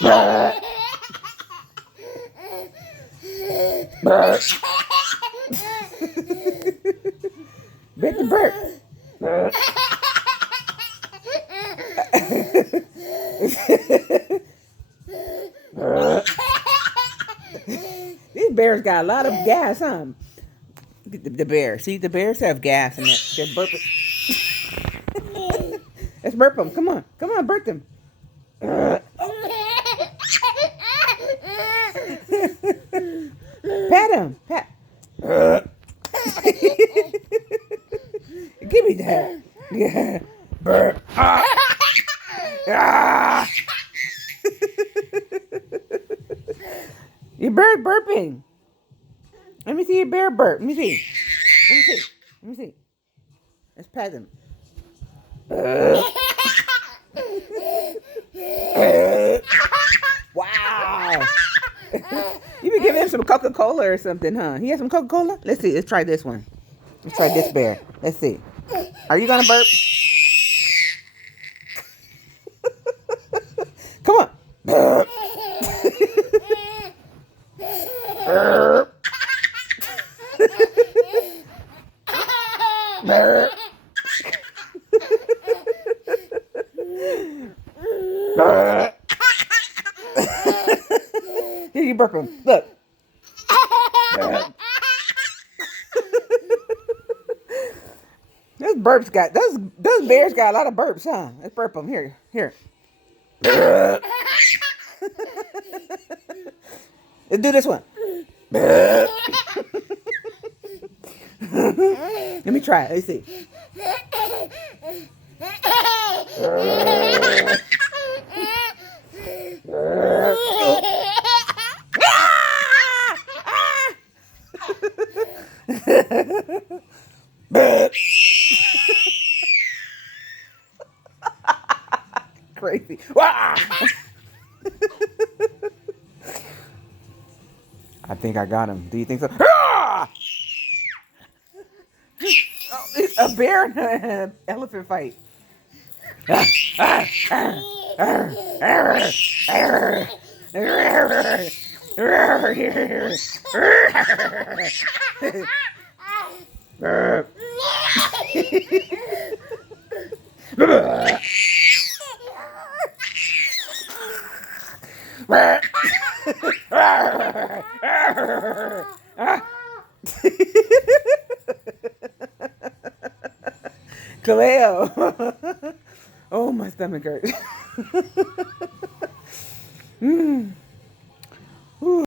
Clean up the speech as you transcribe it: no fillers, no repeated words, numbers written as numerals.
Burp. Burp. Bet the burp. Burp. These bears got a lot of gas, huh? The bears. See, the bears have gas in it. They're burping. Let's burp them. Come on. Come on, burp them. Pat him. Pat. Give me that. Yeah. Burp. Ah. Your bird burping. Let me see your bear burp. Let me see. Let me see. Let me see. Let's pat him. Wow. You been giving him some Coca-Cola or something, huh? He has some Coca-Cola? Let's see. Let's try this one. Let's try this bear. Let's see. Are you gonna burp? Come on. Burp. Burp. Burp. Burp. Here, you burp him. Look. Burp. Those bears got a lot of burps, huh? Let's burp them. Here. Let's do this one. Let me try it. Let's see. Crazy. I think I got him. Do you think so? Oh, it's a bear and an elephant fight. Kaleo. Oh, my stomach hurts.